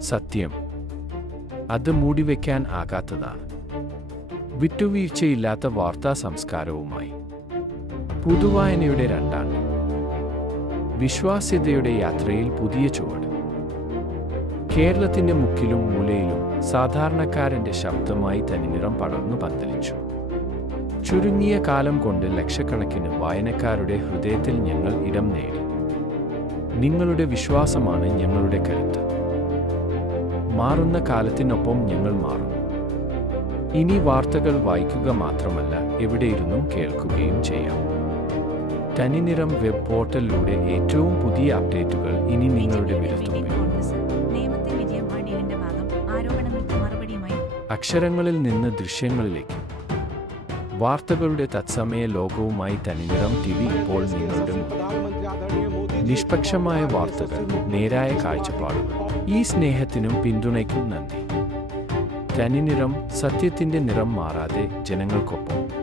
സത്യം അത് മൂടിവെക്കാൻ ആകാത്തതാണ്. വിട്ടുവീഴ്ചയില്ലാത്ത വാർത്താ സംസ്കാരവുമായി പുതുവായനയുടെ രണ്ടാണ്ട്. വിശ്വാസ്യതയുടെ യാത്രയിൽ പുതിയ ചുവട്. കേരളത്തിന്റെ മുക്കിലും മൂലയിലും സാധാരണക്കാരന്റെ ശബ്ദമായി തനിനിറം പടർന്നു പന്തലിച്ചു. ചുരുങ്ങിയ കാലം കൊണ്ട് ലക്ഷക്കണക്കിന് വായനക്കാരുടെ ഹൃദയത്തിൽ ഞങ്ങൾ ഇടം നേടി. നിങ്ങളുടെ വിശ്വാസമാണ് ഞങ്ങളുടെ കരുത്ത്. മാറുന്ന കാലത്തിനൊപ്പം ഞങ്ങൾ മാറും. ഇനി വാർത്തകൾ വായിക്കുക മാത്രമല്ല, എവിടെയിരുന്നും കേൾക്കുകയും ചെയ്യാം. തനിനിറം വെബ് പോർട്ടലിലൂടെ ഏറ്റവും പുതിയ അപ്ഡേറ്റുകൾ ഇനി നിങ്ങളുടെ വിരൽത്തുമ്പിൽ. അക്ഷരങ്ങളിൽ നിന്ന് ദൃശ്യങ്ങളിലേക്ക്. വാർത്തകളുടെ തത്സമയ ലോകവുമായി തനിനിറം ടിവി ഇപ്പോൾ നിങ്ങളുടെ മുന്നിൽ. നിഷ്പക്ഷമായ വാർത്തകൾ, നേരായ കാഴ്ചപ്പാടുകൾ. ഈ സ്നേഹത്തിനും പിന്തുണയ്ക്കും നന്ദി. തനിനിറം, സത്യത്തിന്റെ നിറം മാറാതെ ജനങ്ങൾക്കൊപ്പം.